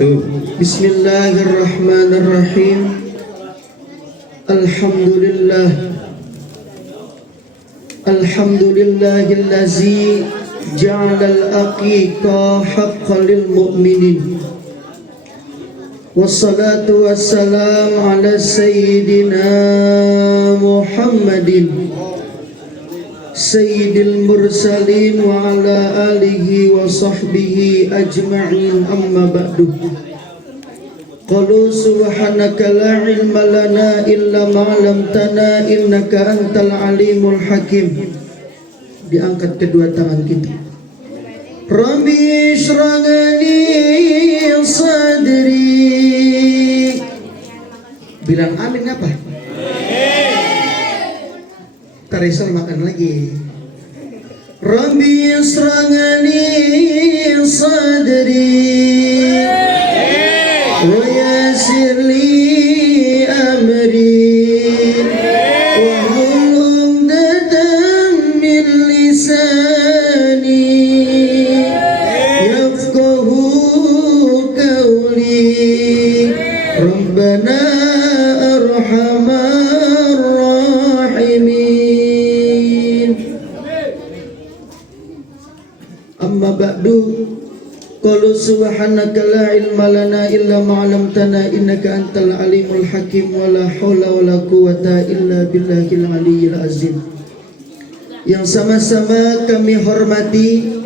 wabarakatuh. Bismillahirrahmanirrahim. Alhamdulillahillazi ja'alal aqiqa haqqan lil mu'minin. Wassalatu wassalamu ala sayyidina Muhammadin sayyidil mursalin wa ala alihi wa sahbihi ajma'in, amma ba'du. Qalu subhanaka la ilma lana illa ma 'allamtana innaka antal alimul hakim. Diangkat kedua tangan kita. Rabbi shrah li sadri. Bilang amin apa? Tarisal makan lagi. Rabbi shrah li sadri wa yassir li amri wahlul 'uqdatam min lisani yafqahu qawli. Rabbana arhamar rahimin. Amma ba'du. Qalu subhanaka la ilma lana illa ma 'allamtana innaka antal alimul hakim wa la haula wa la quwwata illa billahil aliyyil azim. Yang sama-sama kami hormati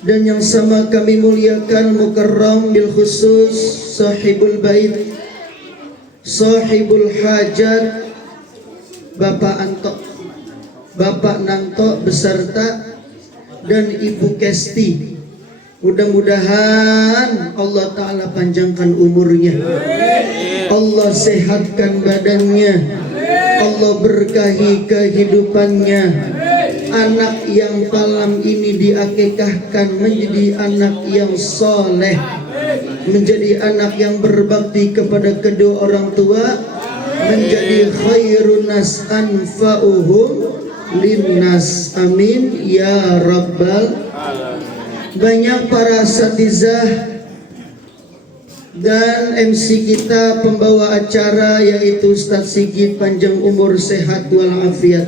dan yang sama kami muliakan, mukarram bil khusus sahibul bait, sahibul hajat, Bapak Anto, Bapak Nanto beserta dan Ibu Kesti. Mudah-mudahan Allah Ta'ala panjangkan umurnya, Allah sehatkan badannya, Allah berkahi kehidupannya. Anak yang malam ini diakikahkan menjadi anak yang soleh, menjadi anak yang berbakti kepada kedua orang tua, menjadi khairun nas anfa'uhum linnas. Amin ya rabbal. Banyak para asatizah dan MC kita pembawa acara, yaitu Ustaz Sigit, panjang umur sehat walafiat.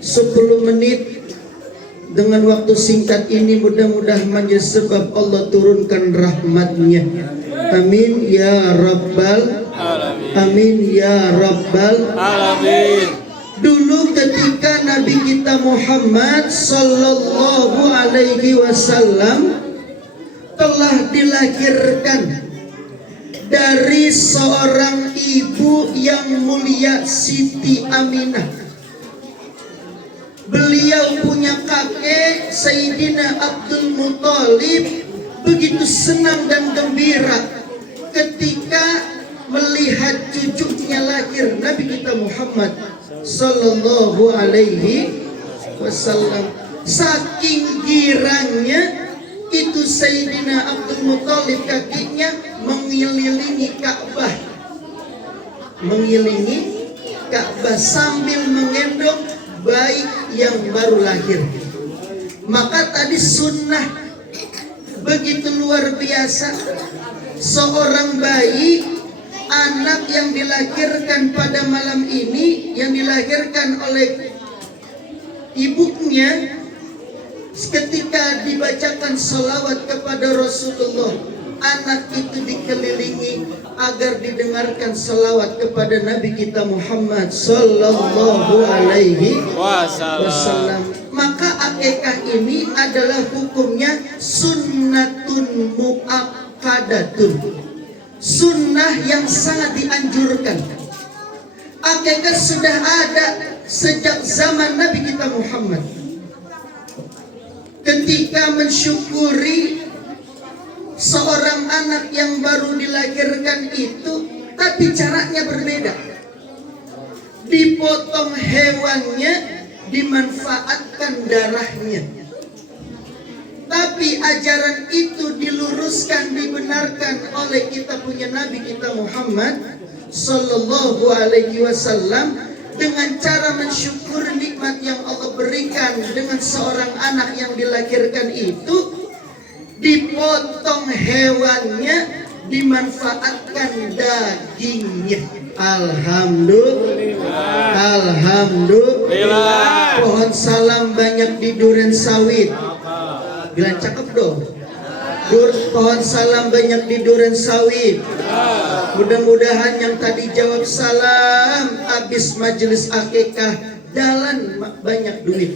10 menit dengan waktu singkat ini mudah-mudahan menjadi sebab Allah turunkan rahmatnya. Amin ya rabbal alamin. Amin ya rabbal alamin. Dulu ketika Nabi kita Muhammad sallallahu alaihi wasallam telah dilahirkan dari seorang ibu yang mulia, Siti Aminah. Beliau punya kakek Sayyidina Abdul Muthalib begitu senang dan gembira ketika melihat cucunya lahir, Nabi kita Muhammad sallallahu alaihi wasallam. Saking girangnya itu Sayyidina Abdul Muthalib, kakinya mengelilingi Ka'bah, mengelilingi Ka'bah sambil menggendong bayi yang baru lahir. Maka tadi sunnah begitu luar biasa, seorang bayi, anak yang dilahirkan pada malam ini, yang dilahirkan oleh ibunya, ketika dibacakan salawat kepada Rasulullah, anak itu dikelilingi agar didengarkan salawat kepada Nabi kita Muhammad sallallahu alaihi wasallam. Maka akikah ini adalah hukumnya sunnatun muakkadatun, sunnah yang sangat dianjurkan. Akikah sudah ada sejak zaman Nabi kita Muhammad. Ketika mensyukuri seorang anak yang baru dilahirkan itu, tapi caranya berbeda. Dipotong hewannya, dimanfaatkan darahnya. Tapi ajaran itu diluruskan, dibenarkan oleh kita punya Nabi kita Muhammad sallallahu alaihi wasallam dengan cara mensyukur nikmat yang Allah berikan dengan seorang anak yang dilahirkan itu. dipotong hewannya, dimanfaatkan dagingnya. Alhamdulillah. Pohon salam banyak di duren sawit. Bilang cakep dong. Pohon salam banyak di duren sawit. Mudah-mudahan yang tadi jawab salam habis majelis akikah jalan banyak duit.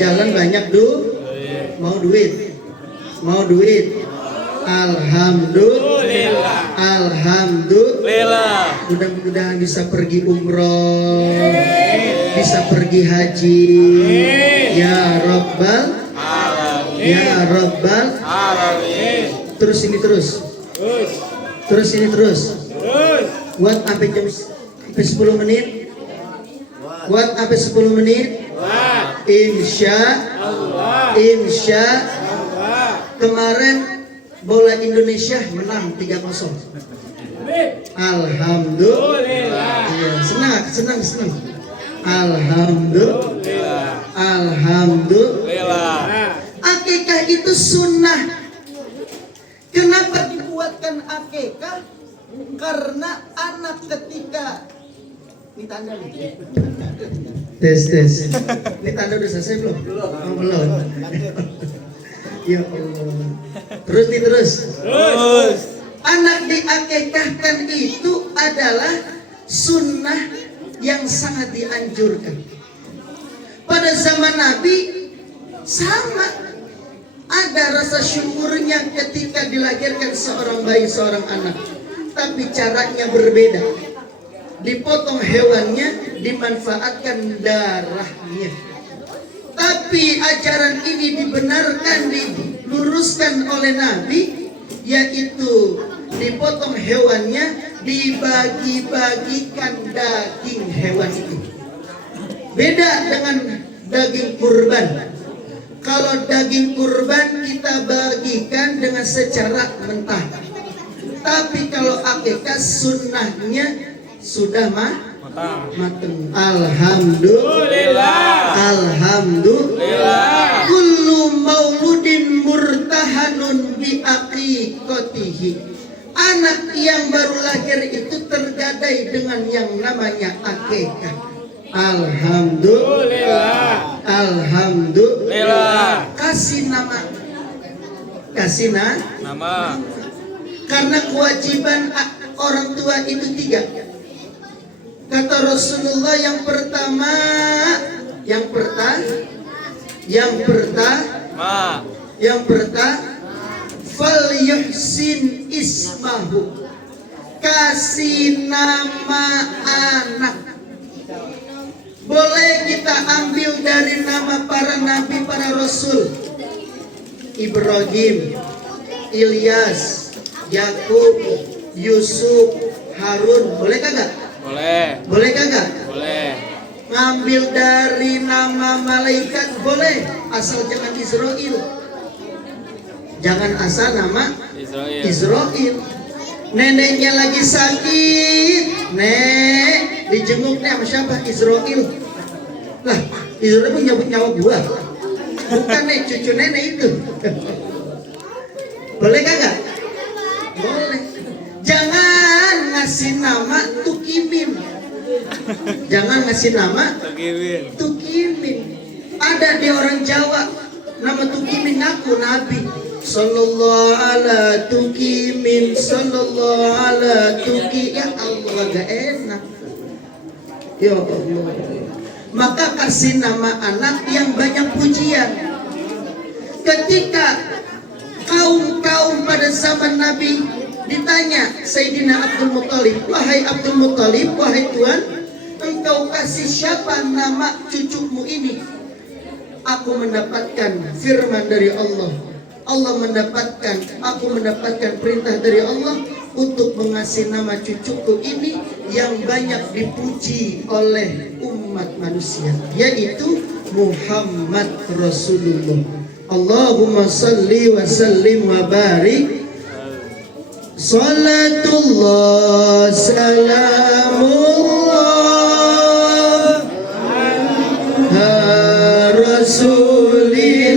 Jalan banyak mau duit. Alhamdulillah. Mudah-mudahan bisa pergi umroh, bisa pergi haji. Ya Rabbal alamin. Terus ini terus. Buat sampai 10 menit. Insya kemarin bola Indonesia menang 3-0. Alhamdulillah. Ya, senang. Alhamdulillah. Akikah itu sunnah. Kenapa dibuatkan akikah? Karena anak ketika ini tanda nih. Tes. Ini tanda udah selesai belum? Belum. Ya Allah. Terus. Anak diakikahkan itu adalah sunnah yang sangat dianjurkan. Pada zaman Nabi sama. Ada rasa syukurnya ketika dilahirkan seorang bayi, seorang anak. Tapi caranya berbeda. Dipotong hewannya, dimanfaatkan darahnya. Tapi ajaran ini dibenarkan, diluruskan oleh Nabi, yaitu dipotong hewannya, dibagi-bagikan daging hewan itu. Beda dengan daging kurban. Kalau daging kurban kita bagikan dengan secara mentah. Tapi kalau akikah sunnahnya sudah matang. Alhamdulillah. Kullu mauludin murtahanun bi aqiqatihi. Anak yang baru lahir itu tergadai dengan yang namanya akikah. Alhamdulillah. Kasih nama. Karena kewajiban orang tua itu 3. Kata Rasulullah yang pertama fal yuhsin ismahu. Kasih nama anak. Boleh kita ambil dari nama para nabi, para rasul. Ibrahim, Ilyas, Yakub, Yusuf, Harun. Boleh kagak? Boleh kagak? Boleh. Ngambil dari nama malaikat boleh, asal jangan Israel. Jangan asal nama Israel. Neneknya lagi sakit, nek dijenguknya sama siapa? Israel. Lah, Israel pun nyabut nyawa gua. Bukan nek cucu nenek itu. Boleh kagak? Boleh. Jangan ngasih nama Tukimin. Jangan ngasih nama Tukimin. Ada di orang Jawa nama Tukimin, aku Nabi. Sallallahu ala Tukimin, sallallahu ala Tuki. Ya Allah, gak enak. Ya Allah. Maka kasih nama anak yang banyak pujian. Ketika kaum-kaum pada zaman Nabi ditanya Sayyidina Abdul Muttalib, wahai Abdul Muttalib, wahai Tuhan, engkau kasih siapa nama cucumu ini? Aku mendapatkan firman dari Allah. Aku mendapatkan perintah dari Allah untuk mengasih nama cucuku ini yang banyak dipuji oleh umat manusia, yaitu Muhammad Rasulullah. Allahumma salli wa sallim wa barik. Salatullah salamullah ha Rasulillah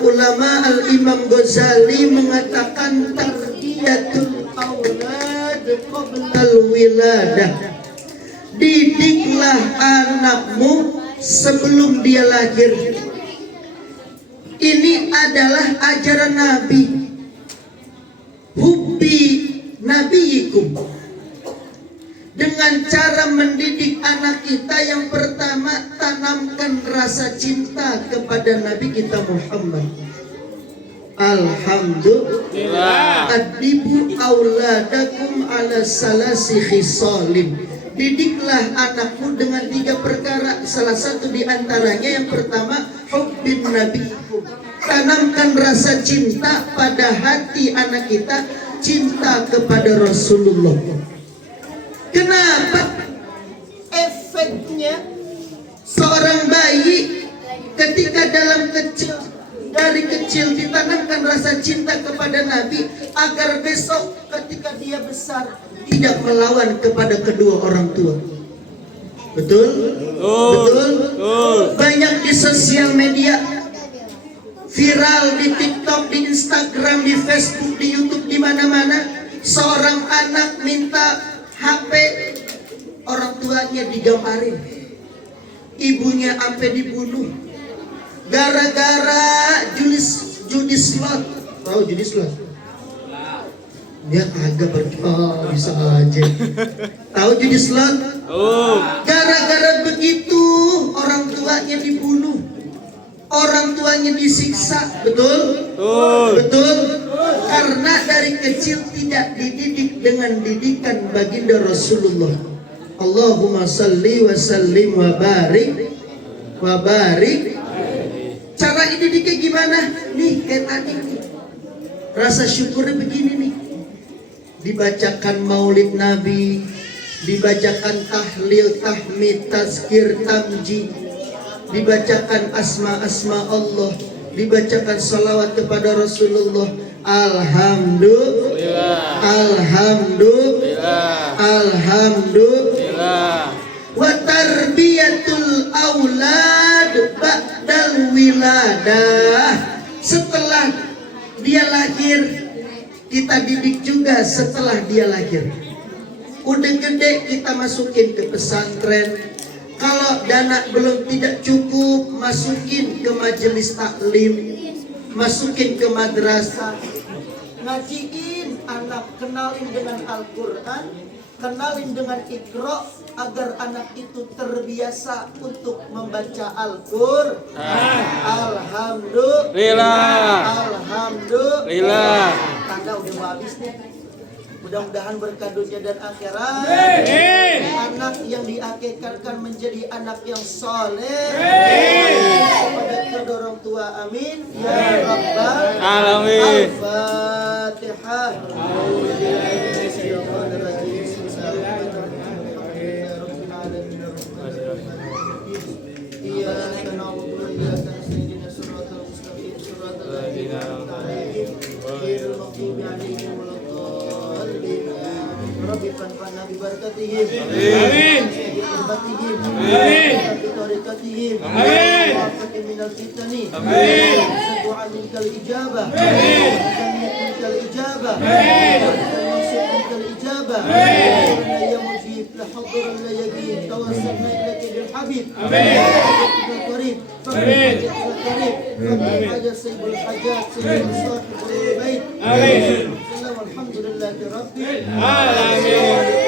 seorang ulama Al-Imam Ghazali mengatakan tarbiyatul aulad qablal wiladah. Didiklah anakmu sebelum dia lahir. Ini adalah ajaran Nabi. Hubbi nabiyikum. Dengan cara mendidik anak kita, yang pertama tanamkan rasa cinta kepada Nabi kita Muhammad. Alhamdulillah. Adibu auladakum ala salasi khisalin. Didiklah anakmu dengan 3 perkara. Salah satu di antaranya yang pertama hubbin nabiyikum. Tanamkan rasa cinta pada hati anak kita, cinta kepada Rasulullah. Kenapa? Efeknya seorang bayi ketika dari kecil ditanamkan rasa cinta kepada Nabi, agar besok ketika dia besar tidak melawan kepada kedua orang tua. Betul? Betul? Banyak di sosial media, viral di TikTok, di Instagram, di Facebook, di YouTube, di mana-mana, seorang anak minta HP, orang tuanya digamparin, ibunya sampai dibunuh gara-gara judi slot. Tahu judi slot? Dia kagak bisa aja. Tahu judi slot? Gara-gara begitu orang tuanya dibunuh, orang tuanya disiksa. Betul? Betul? Karena dari kecil tidak dididik dengan didikan baginda Rasulullah. Allahumma salli wa sallim wa barik wa barik. Cara didiknya gimana? Nih kayak tadi nih. Rasa syukurnya begini nih. Dibacakan maulid Nabi, dibacakan tahlil, tahmid, tazkir, tamjid, dibacakan asma-asma Allah, dibacakan salawat kepada Rasulullah. Alhamdulillah. Alhamdulillah. Alhamdulillah. Wa tarbiyatul aulad ba'dal wiladah. Setelah dia lahir, kita didik juga setelah dia lahir. Udah gede kita masukin ke pesantren. Kalau dana belum tidak cukup, masukin ke majelis taklim, masukin ke madrasah, ngajiin anak, kenalin dengan Al-Quran, kenalin dengan Iqra, agar anak itu terbiasa untuk membaca Al-Quran. Alhamdulillah. Alhamdulillah. Tanda udah mau habis nih. Mudah-mudahan berkah dunia dan akhirat. Anak yang diakikatkan menjadi anak yang soleh kepada kedua orang tua. Amin ya rabbal alamin. Al-Fatihah. Rabbi fanfa'na bi barakatihim. Amin. Bi qurbatihim. Amin. Bi tariqatihim. Amin. Wa'afati minal fitani. Amin. Saddu'a minkal ijabah. Amin. Minkal ijabah. Amin. Minkal ijabah. Amin. Ya mujib la hadur la yajib tawassalna ilaika bil habib. Amin. Bil qarib. Amin. Qarib. Amin. Hajat sayyidul hajat sayyidul sahibul bait. Amin. Alhamdulillah rabbil alamin.